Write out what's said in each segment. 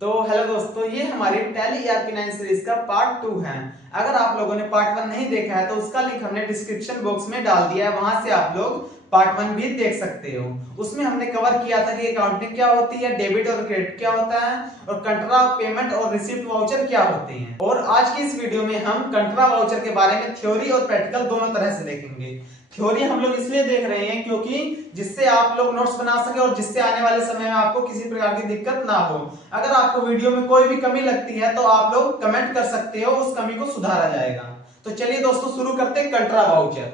तो हेलो दोस्तों, ये हमारी टैली ERP9 सीरीज का पार्ट 2 है। अगर आप लोगों ने पार्ट 1 नहीं देखा है तो उसका लिंक हमने डिस्क्रिप्शन बॉक्स में डाल दिया है, वहां से आप लोग पार्ट 1 भी देख सकते हो। उसमें हमने कवर किया था कि अकाउंटिंग क्या होती है, डेबिट और क्रेडिट क्या होता है, और कंट्रा पेमेंट और रिसिप्ट वाउचर क्या होते हैं। और आज की इस वीडियो में हम कंट्रा वाउचर के बारे में थ्योरी और प्रैक्टिकल दोनों तरह से देखेंगे। थ्योरी हम लोग इसलिए देख रहे हैं क्योंकि जिससे आप लोग नोट्स बना सके और जिससे आने वाले समय में आपको किसी प्रकार की दिक्कत ना हो। अगर आपको वीडियो में कोई भी कमी लगती है तो आप लोग कमेंट कर सकते हो, उस कमी को सुधारा जाएगा। तो चलिए दोस्तों शुरू करते हैं कंट्रा वाउचर।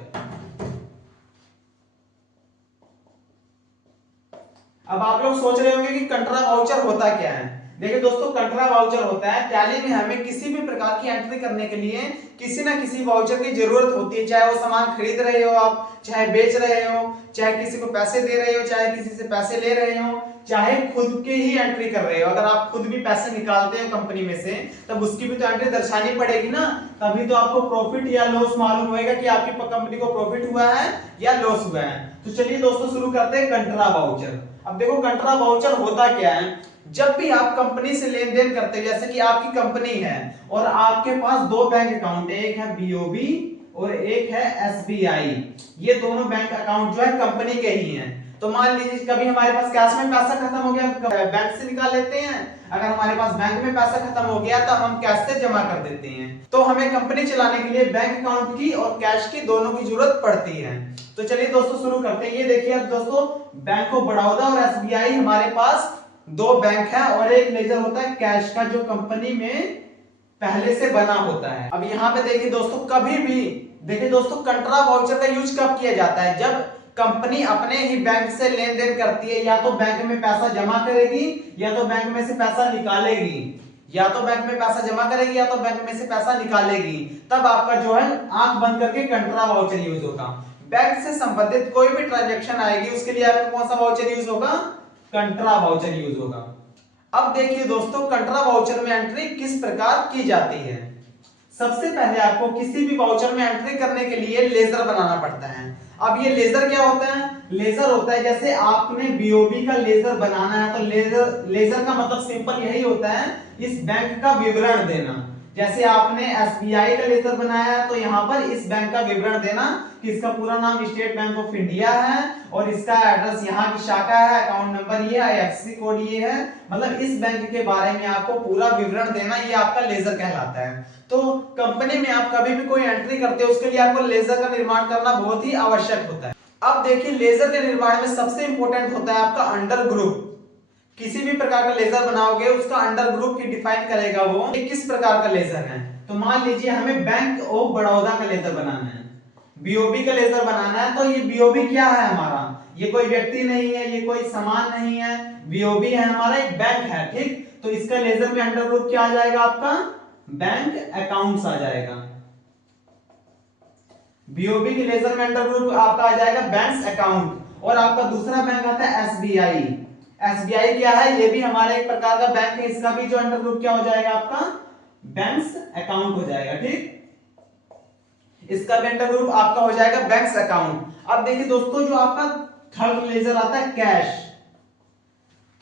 अब आप लोग सोच रहे होंगे कि कंट्रा वाउचर होता क्या है। देखिए दोस्तों, कंट्रा वाउचर होता है टैली में हमें किसी भी प्रकार की एंट्री करने के लिए किसी ना किसी वाउचर की जरूरत होती है। चाहे वो सामान खरीद रहे हो आप, चाहे बेच रहे हो, चाहे किसी को पैसे दे रहे हो, चाहे किसी से पैसे ले रहे हो, चाहे खुद के ही एंट्री कर रहे हो। अगर आप खुद भी पैसे निकालते हो कंपनी में से तब उसकी भी तो एंट्री दर्शानी पड़ेगी ना, तभी तो आपको प्रॉफिट या लॉस मालूम होएगा कि आपकी कंपनी को प्रॉफिट हुआ है या लॉस हुआ है। तो चलिए दोस्तों शुरू करते हैं कंट्रा वाउचर। अब देखो कंट्रा वाउचर होता क्या है। जब भी आप कंपनी से लेन देन करते हो, जैसे कि आपकी कंपनी है और आपके पास दो बैंक अकाउंट है, एक है बीओबी और एक है एसबीआई। ये दोनों बैंक अकाउंट जो है कंपनी के ही हैं। तो मान लीजिए कभी हमारे पास कैश में पैसा खत्म हो गया, बैंक से निकाल लेते हैं। अगर हमारे पास बैंक में पैसा खत्म हो गया तो हम कैश से जमा कर देते हैं। तो हमें कंपनी चलाने के लिए बैंक अकाउंट की और कैश की दोनों की जरूरत पड़ती है। तो चलिए दोस्तों शुरू करते हैं। ये देखिए अब दोस्तों, बैंक ऑफ बड़ौदा और एसबीआई हमारे पास दो बैंक है और एक लेजर होता है कैश का जो कंपनी में पहले से बना होता है। अब यहाँ पे देखिए दोस्तों, कभी भी देखिए दोस्तों, कंट्रा वाउचर का यूज कब किया जाता है, जब कंपनी अपने ही बैंक से लेन देन करती है। या तो बैंक में पैसा जमा करेगी या तो बैंक में से पैसा निकालेगी, या तो बैंक में पैसा जमा करेगी या तो बैंक में से पैसा निकालेगी। तब आपका जो है आंख बंद करके कंट्रा वाउचर यूज होगा। बैंक से संबंधित कोई भी ट्रांजैक्शन आएगी उसके लिए आपका कौन सा वाउचर यूज होगा, कंट्रा वाउचर यूज होगा। अब देखिए दोस्तों, कंट्रा वाउचर में एंट्री किस प्रकार की जाती है। सबसे पहले आपको किसी भी वाउचर में एंट्री करने के लिए लेजर बनाना पड़ता है। अब ये लेजर क्या होता है, लेजर होता है जैसे आपने बीओबी का लेजर बनाना है तो लेजर का मतलब सिंपल यही होता है, इस बैंक का विवरण देना। जैसे आपने एसबीआई का लेजर बनाया है तो यहाँ पर इस बैंक का विवरण देना कि इसका पूरा नाम स्टेट बैंक ऑफ इंडिया है और इसका एड्रेस यहाँ की शाखा है, अकाउंट नंबर ये है, आईएफएससी कोड ये है। मतलब इस बैंक के बारे में आपको पूरा विवरण देना, ये आपका लेजर कहलाता है। तो कंपनी में आप कभी भी कोई एंट्री करते हो उसके लिए आपको लेजर का निर्माण करना बहुत ही आवश्यक होता है। अब देखिए लेजर के निर्माण में सबसे इंपॉर्टेंट होता है आपका अंडर ग्रुप। किसी भी प्रकार का लेजर बनाओगे उसका अंडर ग्रुप ही डिफाइन करेगा वो किस प्रकार का लेजर है। तो मान लीजिए हमें बैंक ऑफ बड़ौदा का लेजर बनाना है, बीओबी का लेजर बनाना है। तो ये बीओबी क्या है हमारा, ये कोई व्यक्ति नहीं है, ये कोई सामान नहीं है, बीओबी है हमारा एक बैंक है, ठीक। तो इसका लेजर में अंडर ग्रुप क्या आ जाएगा, आपका बैंक अकाउंट्स आ जाएगा। बीओबी के लेजर में अंडर ग्रुप आपका आ जाएगा बैंक्स अकाउंट। और आपका दूसरा बैंक आता है एसबीआई। एसबीआई क्या है, ये भी हमारे एक प्रकार का बैंक है, इसका भी जो अंडर ग्रुप क्या हो जाएगा आपका बैंक्स अकाउंट हो जाएगा, ठीक। इसका भी अंडर ग्रुप आपका हो जाएगा बैंक्स अकाउंट। अब देखिए दोस्तों, जो आपका थर्ड लेजर आता है कैश।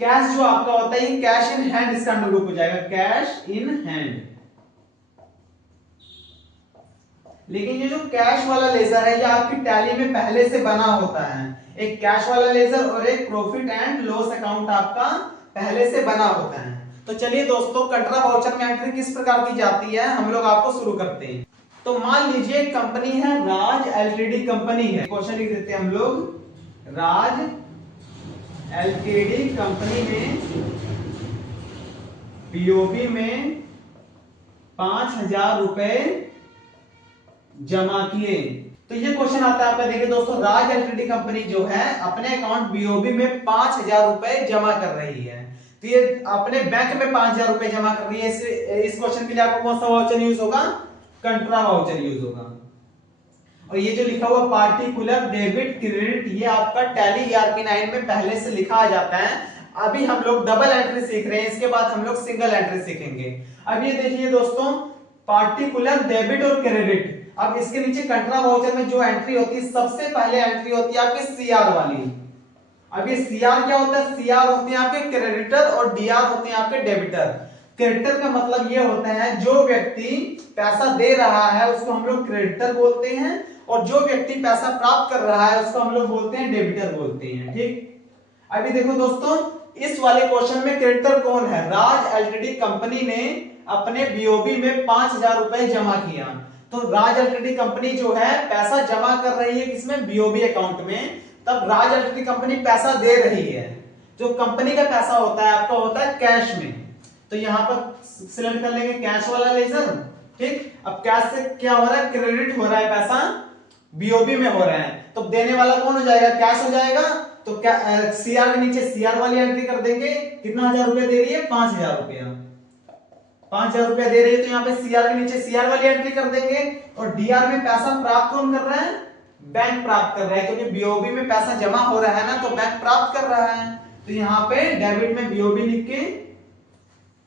कैश जो आपका होता है कैश इन हैंड, इसका अंडर ग्रुप हो जाएगा कैश इन हैंड। लेकिन ये जो कैश वाला लेजर है ये आपकी टैली में पहले से बना होता है। एक कैश वाला लेजर और एक प्रॉफिट एंड लॉस अकाउंट आपका पहले से बना होता है। तो चलिए दोस्तों, कंट्रा वाउचर में एंट्री किस प्रकार की जाती है हम लोग आपको शुरू करते हैं। तो मान लीजिए कंपनी है राज एलटीडी कंपनी है, क्वेश्चन लिख देते हैं हम लोग, राज एलटीडी कंपनी में बीओबी में 5,000 रुपए जमा किए। तो ये क्वेश्चन आता है आपका। देखिए दोस्तों, राज एलटीडी कंपनी जो है अपने अकाउंट बीओबी में 5,000 रुपए जमा कर रही है। तो ये अपने बैंक में 5,000 रुपए जमा कर रही है। इस क्वेश्चन के लिए आपको कौन सा वाउचर यूज होगा, कंट्रा वाउचर यूज होगा। और ये जो लिखा हुआ पार्टिकुलर डेबिट क्रेडिट, ये आपका टैली ERP9 में पहले से लिखा आ जाता है। अभी हम लोग डबल एंट्री सीख रहे हैं, इसके बाद हम लोग सिंगल एंट्री सीखेंगे। अब ये देखिए दोस्तों, पार्टिकुलर डेबिट और क्रेडिट। अब इसके नीचे कंट्रा वाउचर में जो एंट्री होती है सबसे पहले एंट्री होती है आपकी सीआर वाली। अब ये सीआर क्या होता है? सीआर होते हैं आपके क्रेडिटर और डीआर होते हैं आपके डेबिटर। क्रेडिटर का मतलब ये होता है जो व्यक्ति पैसा दे रहा है उसको हम लोग क्रेडिटर बोलते हैं, और जो व्यक्ति पैसा प्राप्त कर रहा है उसको हम लोग बोलते हैं डेबिटर बोलते हैं। ठीक, अभी देखो दोस्तों, इस वाले क्वेश्चन में क्रेडिटर कौन है? राज एलटीडी कंपनी ने अपने बीओबी में 5,000 रुपए जमा किया। तो राज एलटीडी कंपनी जो है पैसा जमा कर रही है किसमें? बीओबी अकाउंट में। तब राज एलटीडी कंपनी पैसा दे रही है। जो कंपनी का पैसा होता है आपका होता है कैश में, तो यहां पर सिलेक्ट कर लेंगे कैश वाला लेजर। ठीक, अब कैश से क्या हो रहा है? क्रेडिट हो रहा है, पैसा बीओबी में हो रहा है, तो देने वाला कौन हो जाएगा? कैश हो जाएगा। तो क्या सीआर के नीचे सीआर वाली एंट्री कर देंगे। कितना हजार रुपया दे रही है? 5,000 रुपया। 5,000 रुपया दे रही है, तो यहाँ पे सीआर के नीचे सीआर वाली एंट्री कर देंगे। और डीआर में पैसा प्राप्त कौन कर रहा है? बैंक प्राप्त कर रहा है, क्योंकि बीओबी में पैसा जमा हो रहा है ना, तो बैंक प्राप्त कर रहा है। तो यहाँ पे डेबिट में बीओबी लिख के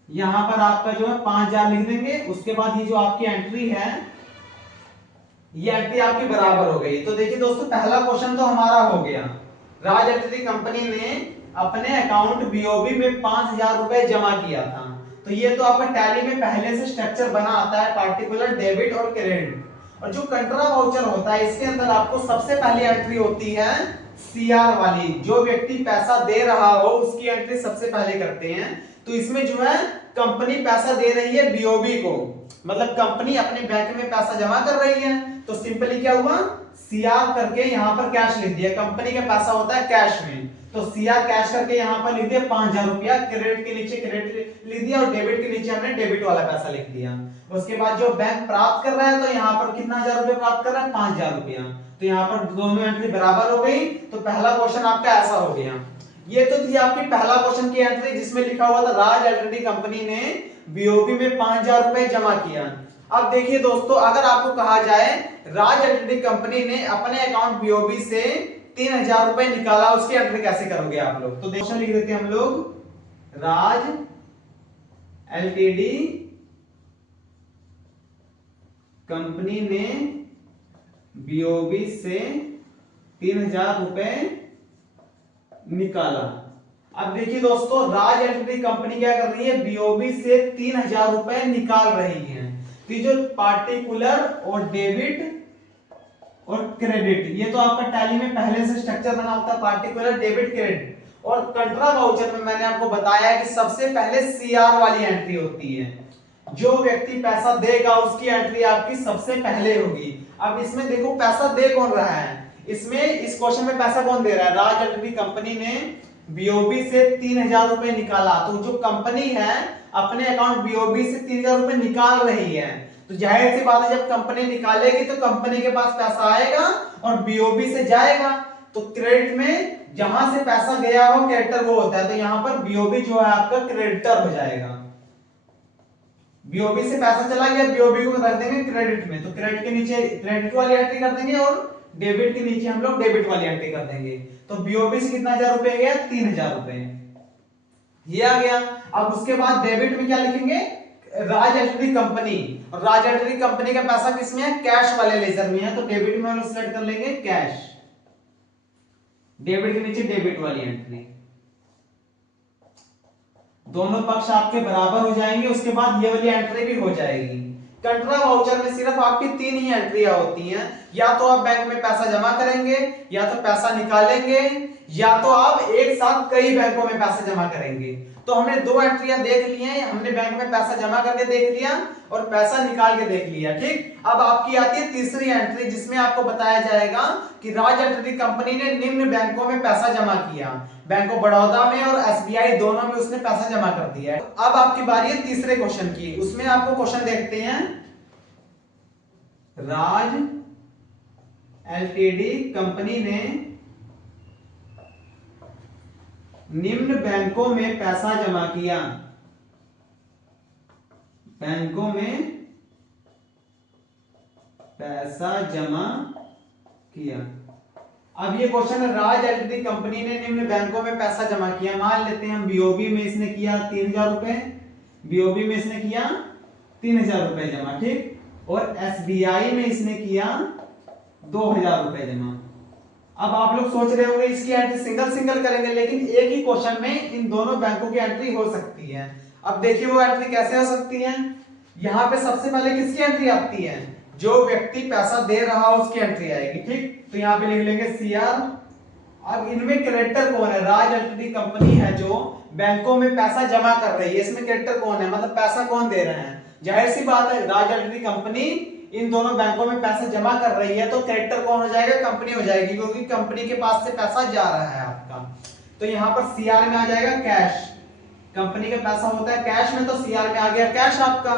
यहां पर आपका जो है 5,000 लिख देंगे। उसके बाद ये जो आपकी एंट्री है, ये एंट्री आपकी बराबर हो गई। तो देखिए दोस्तों, पहला क्वेश्चन तो हमारा हो गया। राज एलटीडी कंपनी ने अपने अकाउंट बीओबी में 5,000 रुपए जमा किया था। तो ये तो आपका टैली में पहले से स्ट्रक्चर बना आता है, पार्टिकुलर, डेबिट और क्रेडिट। और जो कंट्रा वाउचर होता है इसके अंदर आपको सबसे पहली एंट्री होती है सीआर वाली। जो व्यक्ति पैसा दे रहा हो उसकी एंट्री सबसे पहले करते हैं। तो इसमें जो है कंपनी पैसा दे रही है बीओबी को, मतलब कंपनी अपने बैंक में पैसा जमा कर रही है। तो सिंपली क्या हुआ? सीआर करके यहां पर कैश लिख दिया। कंपनी का पैसा होता है कैश में, तो सीआर कैश करके यहां पर लिख दिया 5,000 रुपया। क्रेडिट के नीचे क्रेडिट लिख दिया और डेबिट के नीचे हमने डेबिट वाला पैसा लिख दिया। उसके बाद जो बैंक प्राप्त कर रहा है, तो यहां पर कितना हजार रुपया प्राप्त कर रहा है? 5,000 रुपया। तो यहां पर दोनों एंट्री बराबर हो गई। तो पहला क्वेश्चन आपका ऐसा हो गया। ये तो थी आपकी पहला क्वेश्चन की एंट्री जिसमें लिखा हुआ था राज एलटीडी कंपनी ने बीओबी में 5,000 रुपए जमा किया। अब देखिए दोस्तों, अगर आपको कहा जाए राज एलटीडी कंपनी ने अपने अकाउंट बीओबी से 3,000 रुपए निकाला, उसकी एंट्री कैसे करोगे आप लोग? तो क्वेश्चन लिख देते हैं हम लोग, राज एलटीडी कंपनी ने बीओबी से 3,000 रुपए निकाला। अब देखिए दोस्तों, राज एलटीडी कंपनी क्या कर रही है? बीओबी से 3,000 रुपए निकाल रही है। तो जो पार्टिकुलर और डेबिट और क्रेडिट, ये तो आपका टैली में पहले से स्ट्रक्चर बना होता है, पार्टिकुलर, डेबिट, क्रेडिट। और कंट्रा वाउचर में मैंने आपको बताया है कि सबसे पहले सीआर वाली एंट्री होती है। जो व्यक्ति पैसा देगा उसकी एंट्री आपकी सबसे पहले होगी। अब इसमें देखो पैसा दे कौन रहा है? इसमें इस क्वेश्चन में पैसा कौन दे रहा है? राज एलटीडी कंपनी ने बीओबी से 3,000 रुपए निकाला। तो जो कंपनी है अपने अकाउंट बीओबी से 3,000 रुपए निकाल रही है, तो जाहिर सी बात है जब कंपनी निकालेगी तो कंपनी के पास पैसा आएगा और बीओबी से जाएगा। तो क्रेडिट में जहां से पैसा गया हो क्रेडिटर वो होता है, तो यहां पर बीओबी जो है आपका क्रेडिटर हो जाएगा। बीओबी से पैसा चला गया, बीओबी को रख देंगे क्रेडिट में, तो क्रेडिट के नीचे क्रेडिट वाली एंट्री कर देंगे और डेबिट के नीचे हम लोग डेबिट वाली एंट्री कर देंगे। तो बीओबी से कितना हजार रुपए गया? 3,000 रुपए, ये आ गया। अब उसके बाद डेबिट में क्या लिखेंगे? राज एलटीडी कंपनी, और राज एलटीडी कंपनी का पैसा किसमें है? कैश वाले लेजर में है, तो डेबिट में हम सिलेक्ट कर लेंगे कैश। डेबिट के नीचे डेबिट वाली एंट्री, दोनों पक्ष आपके बराबर हो जाएंगे। उसके बाद ये वाली एंट्री भी हो जाएगी। कंट्रा वाउचर में सिर्फ आपकी 3 ही एंट्रियां होती हैं, या तो आप बैंक में पैसा जमा करेंगे, या तो पैसा निकालेंगे, या तो आप एक साथ कई बैंकों में पैसा जमा करेंगे। तो हमने 2 एंट्रियां देख ली हैं, हमने बैंक में पैसा जमा करके देख लिया और पैसा निकाल के देख लिया। ठीक, अब आपकी आती है तीसरी एंट्री जिसमें आपको बताया जाएगा कि राज एलटीडी कंपनी ने निम्न बैंकों में पैसा जमा किया। बैंक ऑफ बड़ौदा में और एसबीआई दोनों में उसने पैसा जमा कर दिया है। अब आपकी बारी है तीसरे क्वेश्चन की। उसमें आपको क्वेश्चन देखते हैं, राज एलटीडी कंपनी ने निम्न बैंकों में पैसा जमा किया। बैंकों में पैसा जमा किया। अब ये क्वेश्चन है, राज एलटीडी कंपनी ने निम्न बैंकों में पैसा जमा किया। मान लेते हैं हम बीओबी में इसने किया 3,000 रुपए, बीओबी में इसने किया 3,000 रुपए जमा, ठीक, और एसबीआई में इसने किया 2,000 रुपए जमा। अब आप लोग सोच रहे होंगे इसकी एंट्री सिंगल सिंगल करेंगे, लेकिन एक ही क्वेश्चन में इन दोनों बैंकों की एंट्री हो सकती है। अब देखिए वो एंट्री कैसे हो सकती है। यहाँ पे सबसे पहले किसकी एंट्री आती है, जो व्यक्ति पैसा दे रहा हो उसकी एंट्री आएगी, ठीक। तो यहाँ पे लिख लेंगे सीआर। अब इनमें क्रेडिटर कौन है, राज एलटीडी कंपनी है जो बैंकों में पैसा जमा कर रही है, इसमें क्रेडिटर कौन है, मतलब पैसा कौन दे रहे हैं। जाहिर सी बात है राज एलटीडी कंपनी इन दोनों बैंकों में पैसा जमा कर रही है, तो क्रेडिटर कौन हो जाएगा, कंपनी हो जाएगी, क्योंकि कंपनी के पास से पैसा जा रहा है आपका। तो यहाँ पर सीआर में आ जाएगा कैश, कंपनी का पैसा होता है कैश में, तो सीआर में आ गया कैश आपका।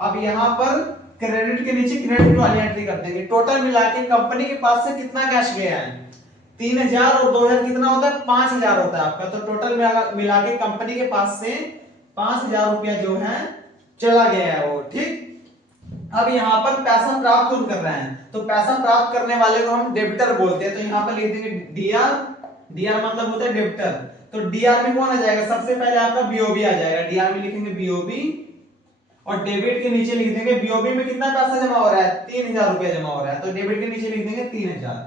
अब यहाँ पर क्रेडिट के नीचे क्रेडिट वाली एंट्री कर देंगे। टोटल मिला के कंपनी के पास से कितना कैश गया है, 3000 और 2000 कितना होता है, 5000 होता है आपका। तो टोटल मिला के कंपनी के पास से 5000 रुपया जो है चला गया है वो, ठीक। अब यहाँ पर पैसा प्राप्त कौन कर रहे हैं, तो पैसा प्राप्त करने वाले को हम डेबिटर बोलते हैं। तो यहाँ पर लिख देंगे डीआर, डीआर मतलब होता है डेबिटर। तो डीआर में कौन आ जाएगा, सबसे पहले आपका बीओबी आ जाएगा, डीआर में लिखेंगे बीओबी, और डेबिट के नीचे लिख देंगे बीओबी में कितना पैसा जमा हो रहा है, 3000 रुपया जमा हो रहा है, तो डेबिट के नीचे लिख देंगे 3000,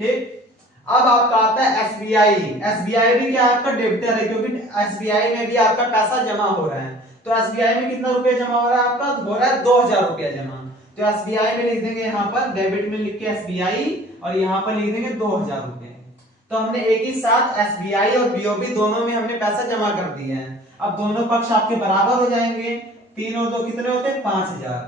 ठीक। अब आपका आता है एसबीआई, एसबीआई भी क्या आपका डेबिटर है, क्योंकि एसबीआई में भी आपका पैसा जमा हो रहा है। तो एसबीआई में कितना रुपया जमा हो रहा है आपका, हो रहा है 2000 रुपया जमा। तो एसबीआई में लिख देंगे यहाँ पर डेबिट में लिख के एसबीआई, और यहाँ पर लिख देंगे 2000 रुपए। तो हमने एक ही साथ एसबीआई और बीओबी दोनों में हमने पैसा जमा कर दिया है। अब दोनों पक्ष आपके बराबर हो जाएंगे, 3 और 2 कितने होते हैं, 5000,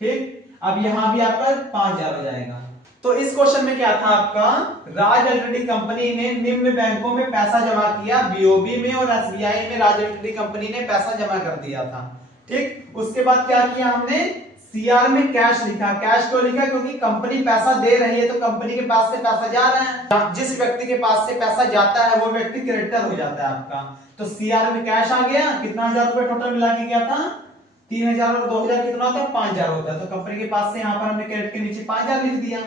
ठीक। अब यहां भी आपका 5000 हो जाएगा। तो इस क्वेश्चन में क्या था आपका, राज एलटीडी कंपनी ने निम्न बैंकों में पैसा जमा किया, बीओबी में और एसबीआई में राज एलटीडी कंपनी ने पैसा जमा कर दिया था, ठीक। उसके बाद क्या किया हमने, सीआर में कैश लिखा। कैश क्यों लिखा, क्योंकि कंपनी पैसा दे रही है, तो कंपनी के पास से पैसा जा रहा है, जिस व्यक्ति के पास से पैसा जाता है वो व्यक्ति क्रेडिटर हो जाता है आपका। तो सीआर में कैश आ गया, कितना हजार रुपए टोटल मिला के गया था, 3000 और 2000 कितना होता है, 5000 होता है। तो कंपनी के पास से यहाँ पर हमने क्रेडिट के नीचे 5000 लिख दिया।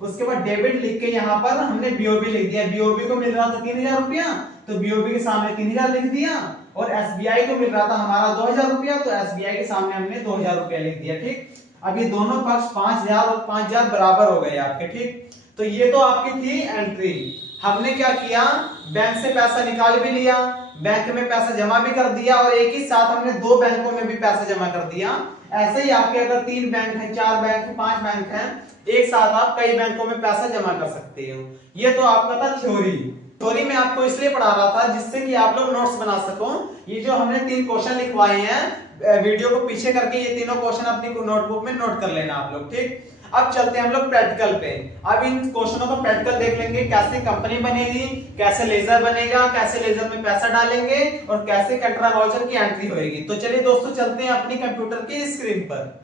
उसके बाद डेबिट लिख के यहाँ पर हमने बीओबी लिख दिया, बीओबी को मिल रहा था 3000 रुपया, तो बीओबी के सामने 3000 लिख दिया, और एसबीआई को मिल रहा था हमारा 2000 रुपया, तो एसबीआई के सामने हमने 2000 रुपया लिख दिया, ठीक। अब ये दोनों पक्ष 5000 और 5000 बराबर हो गए आपके, ठीक। तो ये तो आपकी थी एंट्री। हमने क्या किया, बैंक से पैसा निकाल भी लिया, बैंक में पैसा जमा भी कर दिया, और एक ही साथ हमने 2 बैंकों में भी पैसा जमा कर दिया। ऐसे ही आपके अगर 3 बैंक है, 4 बैंक है, 5 बैंक है, एक साथ आप कई बैंकों में पैसा जमा कर सकते हो। ये तो आपका था थ्योरी। थ्योरी में आपको इसलिए पढ़ा रहा था जिससे कि आप लोग नोट्स बना सको। ये जो हमने 3 क्वेश्चन लिखवाए हैं, वीडियो को पीछे करके ये तीनों क्वेश्चन अपनी नोटबुक में नोट कर लेना आप लोग, ठीक। अब चलते हैं हम लोग प्रैक्टिकल पे। अब इन क्वेश्चनों को प्रैक्टिकल देख लेंगे, कैसे कंपनी बनेगी, कैसे लेजर बनेगा, कैसे लेजर में पैसा डालेंगे, और कैसे कंट्रा वाउचर की एंट्री होगी। तो चलिए दोस्तों चलते हैं अपनी कंप्यूटर की स्क्रीन पर।